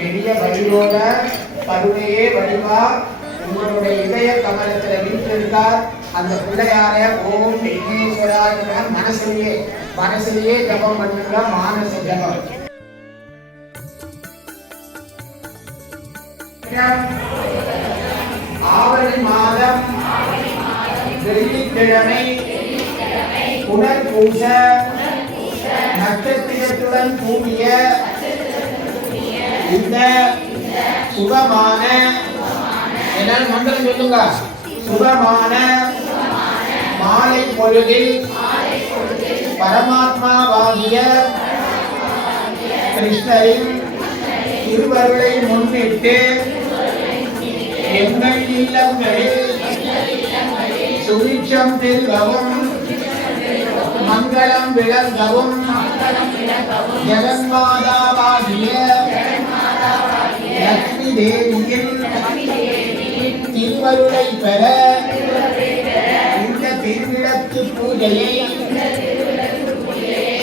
பெரிய வடிவோட கருணையே வடிவா உங்களுடைய இதய கமலத்துல வீட்டிருக்கார். அந்த பிள்ளையார ஓம் விக்னேஸ்வராய மனசிலேயே ஜபம் பண்ணுங்க. மானச ஜபம். ஆவணி மாதம் வெள்ளிக்கிழமை புனர்பூச நட்சத்திரத்துடன் கூடிய இந்த சுபமான எல்லாரும் மந்திரம் சொல்லுங்க. சுபமான மாலை பொழுதில் பரமாத்மாவாகிய கிருஷ்ணரின் திருவருளை முன்னிட்டு எங்கள் இல்லங்களில் சுபிட்சம் பெருகவும் மங்களம் விளங்கவும் ஜெகன்மாதாவாகிய லட்சுமி தேவியின் திருவருளை பெற இந்த திருவிளக்கு பூஜையை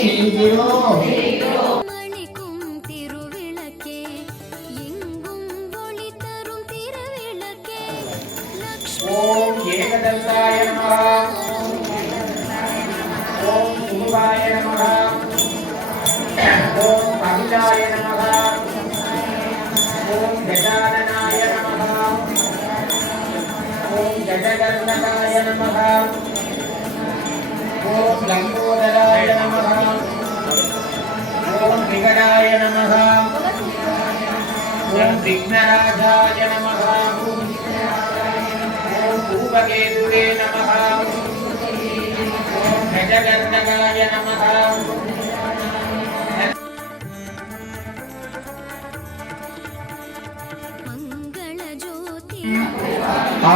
செய்கிறோம். ஓம் ஏகதந்தாய நமः. ஓம் சுபாய நமः. ஓம் அகிலாய நமः. ஓம் கஜானனாய நமः. ஓம் ஜடகர்ணகாய நமः. ஓம் லம்போதராய நமः. ஓம் விகடாய நமः. ஓம் விக்னராஜாய நமः. ஓம் பூபகேதுவே நமः. ஓம் கஜகர்ணகாய நமः.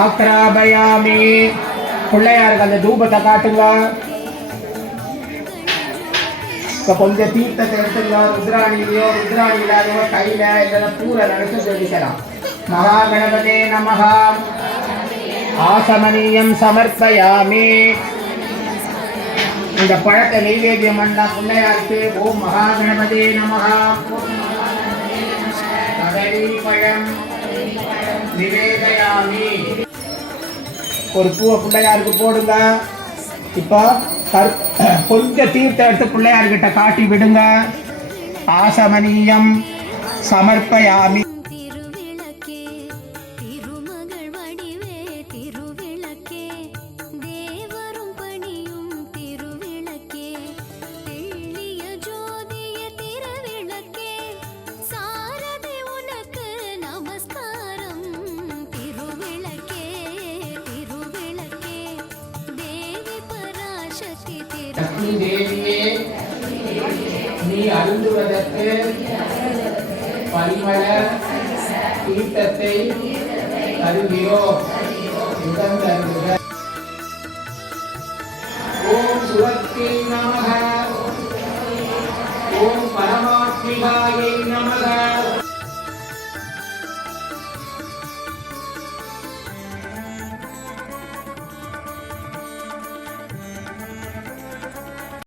ஆக்ராபயாமி. பிள்ளையாருக்கு அந்த தூபத்தை காட்டுங்க. கொஞ்சம் தீர்த்தத்தை எடுத்துங்க. ருத்ராணிலையோ ருத்ராணிலாயோ கையில இல்லைன்னா பூர நடக்க சொல்லிக்கலாம். மகாகணபதே நமः. ஆசமனியம் சமர்ப்பயாமி. இந்த பழத்தை நைவேத்தியம் பண்ணா பிள்ளையாருக்கு. ஓம் மகாகணபதே நமः. கதலி பழம் நிவேதயாமி. ஒரு பூவை பிள்ளையாருக்கு போடுங்க. இப்போ கொஞ்சம் தீர்த்த எடுத்து பிள்ளையார்கிட்ட காட்டி விடுங்க. ஆசமனியம் சமர்ப்பயாமி. லக்ஷ்மி தேவியே, நீ அருந்துவதற்கு பரிமள தீர்த்தத்தை தருகிறோம். ஓம் சுவர்த்தி நமः. ஓம் பரமாத்மிகாய